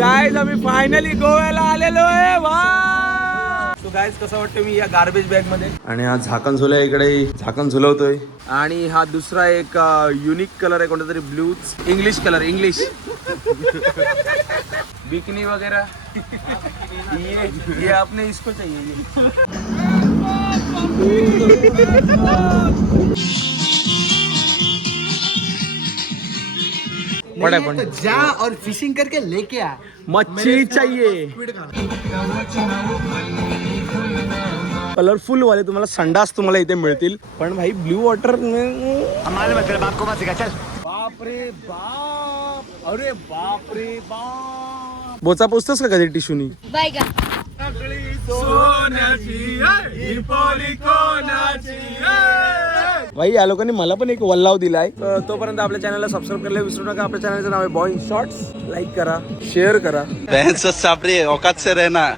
Guys आम्ही finally गोव्याला आलेलो आहे वा. सो गाइस कसं वाटतं मी या गार्बेज बॅग मध्ये. आणि हा झाकण झुला इकडे झाकण झुलवतोय. आणि हा दुसरा एक युनिक कलर आहे कोणता तरी blue English colour English bikini वगैरह ये आपने इसको चाहिए. तो जा और फिशिंग करके लेके आ. मच्छी चाहिए. कलरफुल वाले तुम्हाला संडास तुम्हाला इथे मिळतील. पण भाई ब्लू वॉटर बाप रे बाप. अरे बाप रे बाप. बोचा पोचतोस का कधी टिशूनी. भाई या लोकांनी मला पण एक वल्लाव दिलाय. तोपर्यंत आपल्या चॅनलला सबस्क्राईब करायला विसरू नका. आपल्या चॅनलचं नाव आहे बॉय इन शॉर्ट्स. लाईक करा शेअर करा. बहन से सापड़ी औकात से रहना.